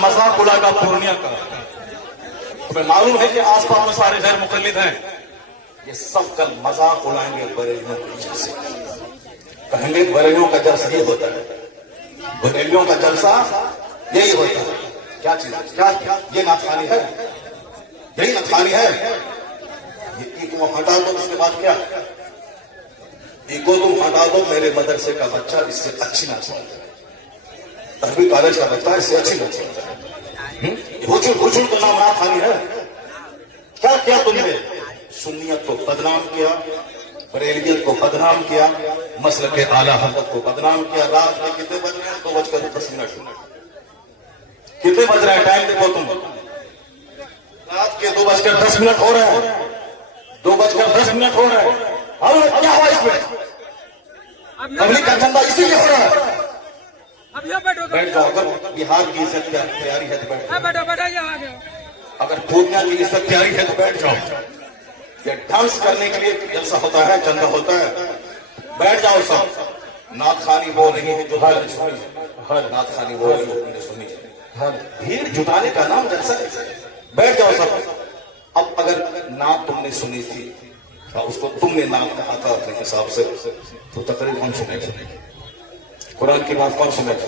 मजाक उड़ाएगा पूर्णिया का। तुम्हें मालूम है कि आसपास में सारे गैर मुकल्लिद हैं, ये सब कल मजाक उड़ाएंगे बरेलियों के जलसे। कहेंगे बरेलियों का जलसा ये होता है, बरेलियों का जलसा यही होता है। क्या चीज, क्या ये नाथानी है, यही नाथानी है। ये ईगो हटा दो, उसके बाद क्या? ईगो तुम हटा दो, मेरे मदरसे का बच्चा इससे अच्छी ना चलता है, तभी कॉलेज का बच्चा इससे अच्छी ना चलता है। हुजूर का नाम नाथानी है। क्या किया तुमने? सुन्नियत को बदनाम किया, बरेलियत को बदनाम किया, मसलक के आला हज़रत को बदनाम किया। रात में कितने बज रहे हैं? 2:10। कितने बज रहे हैं? टाइम देखो तुम, रात के 2:10 हो रहे हैं, 2:10 हो रहे हैं। और क्या हुआ इसमें? पब्लिक का धंधा इसीलिए हो रहा है। बैठ जाओ, अगर बिहार की इज्जत तैयारी है तो बैठ जाओ, अगर पूर्णिया की इज्जत तैयारी है तो बैठ जाओ। ये डांस करने के लिए जलसा होता है, चंदा होता है, बैठ जाओ सब। नाथ खानी वो नहीं है जो हर सुनी है, नाथ खानी वो नहीं तुमने सुनी है, भीड़ जुटाने का नाम जलसा है। बैठ जाओ सब। अब अगर नाथ तुमने सुनी थी और उसको तुमने नाम कहा था अपने हिसाब से, तो तकरीर कौन सुनेगा? कुरान की बात कौन सुनेगा?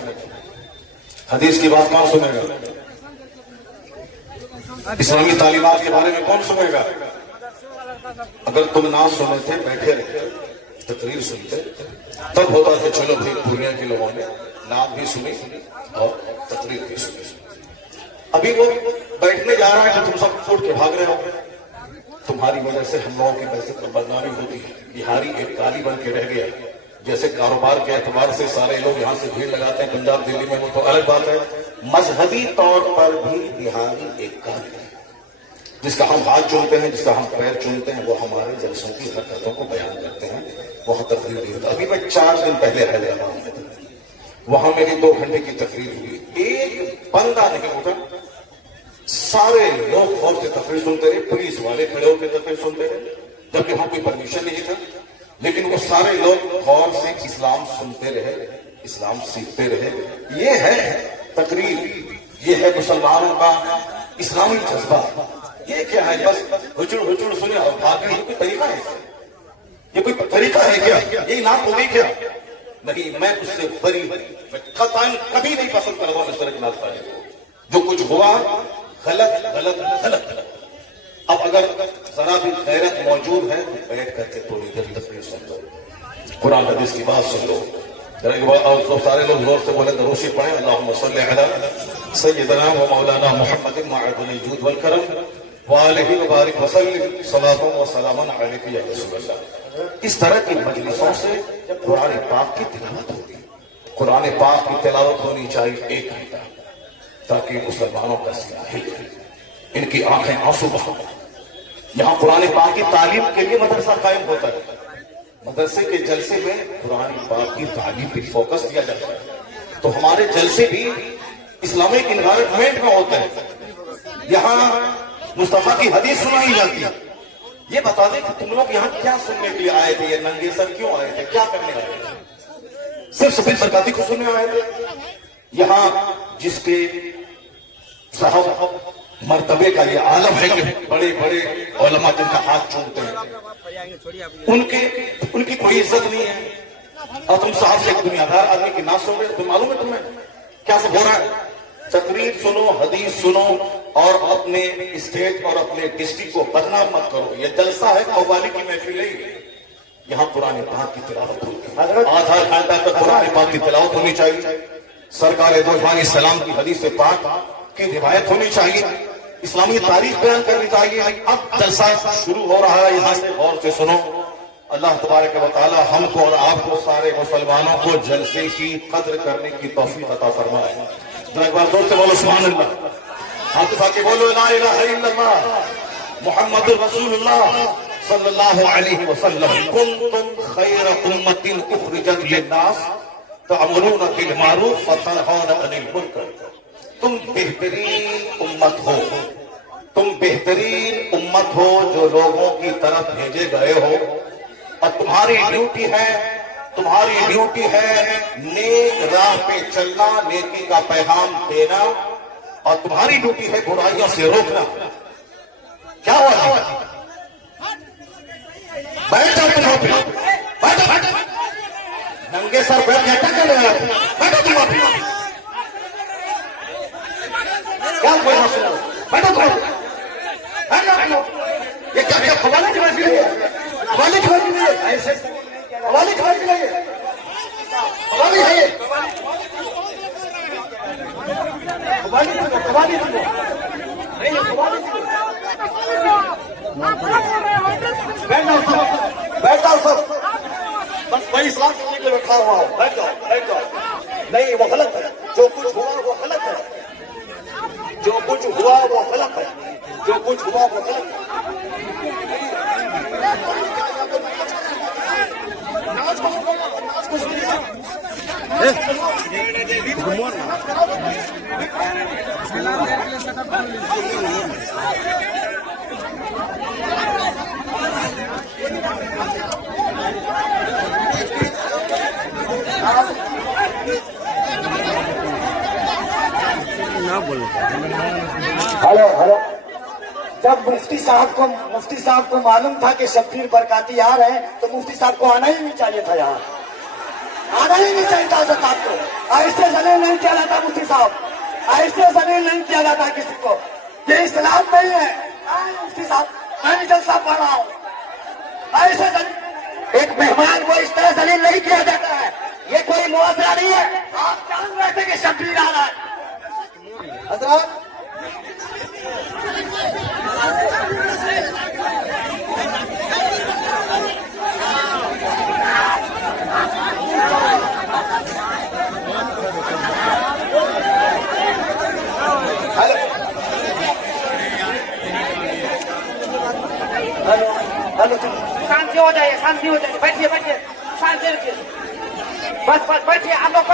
हदीस की बात कौन सुनेगा? इस्लामी तालीमात के बारे में कौन सुनेगा? अगर तुम ना सुने थे, बैठे रहे, तकरीर सुनते, तब होता है चलो भाई पूर्णिया के लोगों ने नाम भी सुनी और तकरीर भी सुनी। अभी वो बैठने जा रहा है तो तुम सब उठ के भाग रहे हो। तुम्हारी वजह से हम लोगों की वैसे तो बदनामी होती है। बिहारी एक काली बन के रह गया। जैसे कारोबार के एतबार से सारे लोग यहाँ से भीड़ लगाते हैं पंजाब दिल्ली में, वो तो अलग बात है। मजहबी तौर पर भी बिहारी एक काली है, जिसका हम हाथ चूमते हैं, जिसका हम पैर चूमते हैं, वो हमारे जलसों की हरकतों को बयान करते हैं, वहां तकरीर नहीं होता। अभी मैं 4 दिन पहले हैदराबाद में था, वहां मेरी 2 घंटे की तकरीर हुई, एक बंदा नहीं उठा, सारे लोग गौर से तकरीर सुनते रहे, पुलिस वाले खड़े होकर तकरीर सुनते रहे, जबकि वहां कोई परमिशन नहीं था, लेकिन वो सारे लोग गौर से इस्लाम सुनते रहे, इस्लाम सीखते रहे। ये है तकरीर, ये है मुसलमानों का इस्लामी जज्बा। ये क्या है? बस हुजूर सुने और भागने, ये कोई तरीका है? ये कोई तरीका है क्या? ये नाम होगी क्या? नहीं, मैं उससे बरी, मैं कभी नहीं पसंद करूंगा इस तरह की नात पाने को। जो कुछ हुआ गलत गलत गलत। अब अगर जरा भी गैरत मौजूद है तो बैठ करके थोड़ी देर तकरीर सुन लो, कुरान हदीस की बात सुन लो। और तो सारे लोग जोर से बोले दरूशी पढ़े, अल्लाहुम्मा सल्ली अला सय्यिदना व मौलाना मुहम्मदिन मअदुल जूद वल करम व अलैहि व बारिक व सल्लिम सलातु व सलामन अलैका या रसूलल्लाह। इस तरह की मजलिसों से कुरान पाक की तिलावत होती है। कुरान पाक की तिलावत होनी चाहिए 1 घंटा, ताकि मुसलमानों का सीना हिल जाए, इनकी आंखें आंसू बहा। यहाँ कुरान पाक की तालीम के लिए मदरसा कायम होता है। मदरसे के जलसे में कुरान पाक की तालीम पर फोकस दिया जाता है। तो हमारे जलसे भी इस्लामिक इन्वायरमेंट में होते हैं। यहाँ मुस्तफा की हदीस सुनाई जाती है। ये बता दें कि तुम लोग यहाँ क्या सुनने के लिए आए थे? ये नंगे सर क्यों आए थे? क्या करने आए थे? सिर्फ सफेद बरकाती को सुनने आए थे? यहाँ जिसके साहब मर्तबे का ये आलम है कि बड़े बड़े उलमा जिनका हाथ चूमते हैं, उनकी कोई इज्जत नहीं है। और तुम साहब से एक दुनियादार आदमी की ना सुन रहे, तुम मालूम है तुम्हें क्या सब हो रहा है? तकरीर सुनो, हदीस सुनो और अपने स्टेट और अपने डिस्ट्रिक्ट को बदनाम मत करो। ये जलसा है, कव्वाली की महफिल है। यहाँ कुरान पाक की तिलावत होती है, आधा घंटा तक कुरान पाक की तिलावत होनी चाहिए। सरकार दो जहान सलाम की हदीस पाक की रिवायत होनी चाहिए, इस्लामी तारीख बयान करनी चाहिए। अब जलसा शुरू हो रहा है, यहाँ से गौर से सुनो। अल्लाह तबारक व तआला हमको और आपको सारे मुसलमानों को जलसे की कद्र करने की तौफीक अता फरमाए। एक बार जोर से बोलो सुभान अल्लाह, हाथ उठा के बोलो ला इलाहा इल्लल्लाह मुहम्मदुर रसूलुल्लाह सल्लल्लाहु अलैहि वसल्लम। कुंतुम खैर उम्मतिन उखरिजत लिन्नास तअमुरूना बिल मारूफ व तनहौना अनिल मुनकर। तुम बेहतरीन उम्मत हो, तुम बेहतरीन उम्मत हो जो लोगों की तरफ भेजे गए हो, और तुम्हारी ड्यूटी है नेक राह पे चलना, नेकी का पैगाम देना, और तुम्हारी ड्यूटी है बुराइयों से रोकना। क्या हुआ? बैठ जाओ तुम वहां पे, बैठो। नंगे सर बैठ गया, क्या करने वाला? बैठो तुम वहां पे। क्या कोई ना सुनो, बैठो तुम। ये क्या क्या खवाली खिलाती है? खवाली खिलाती है? ऐसे खवाली खिलाती है? खवाली है ये? खवाली खवाली नहीं, खवाली। बैठ जाओ सब, बैठ जाओ सब। बस वही इस्लाम के लिए बैठा हुआ हूं। बैठ जाओ, बैठ जाओ। नहीं, वो गलत है। जो कुछ हुआ वो गलत है। जो कुछ हुआ वो गलत है। जो कुछ हुआ वो गलत है। Hello hello. जब मुफ्ती साहब को मालूम था कि शब्बीर बरकाती आ रहे हैं तो मुफ्ती साहब को आना ही नहीं चाहिए था। यहाँ आना ही नहीं चाहिए था साहब को। ऐसे जलील नहीं किया जाता मुफ्ती साहब, ऐसे जलील नहीं किया जाता किसी को। ये इस्लाम नहीं है। मुफ्ती साहब, मैं भी जलसा पढ़ रहा हूँ। ऐसे एक मेहमान को इस तरह जलील नहीं किया जाता है। ये कोई मुआवजा नहीं है। आप जान रहे थे कि शब्बीर आ रहा है। हजरत शांति हो जाइए, शांति हो जाइए। बैठिए बैठिए, शांति रखिए। बस बस बैठिए, आप लोग